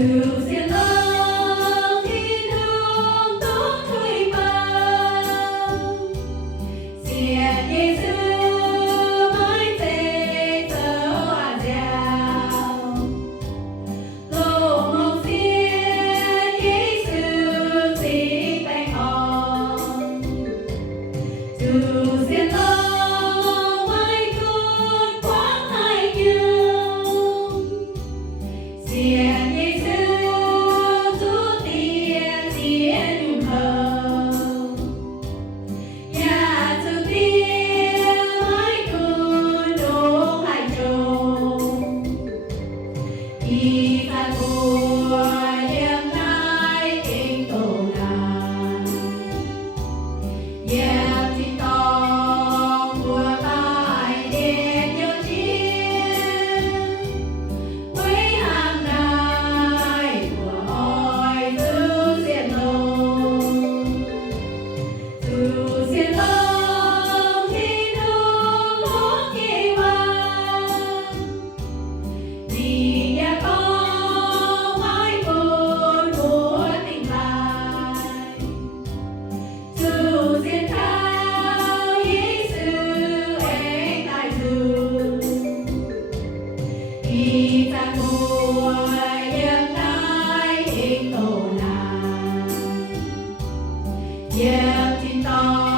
diên ơn thiên hương tốt tươi bao, diên Giêsu mãi thế giờ hòa giàu, lô mong diên Giêsu xinh bánh hòn, dù diên ơn mãi tuôn quãng hai nhung, diên Khi ta của hiện nay kinh tổ nàng, dẹp thì tòng của tai đến nhớ chiên, với hàng ngày của hỏi giữ diên lông, giữ diên lông thì thương lúc kỳ vọng, vì nhà con mãi buồn của tình lại, dù diên thao Giêsu ấy tại dù, khi ta ngồi hiện nay kinh tổ nàng, dẹp thì to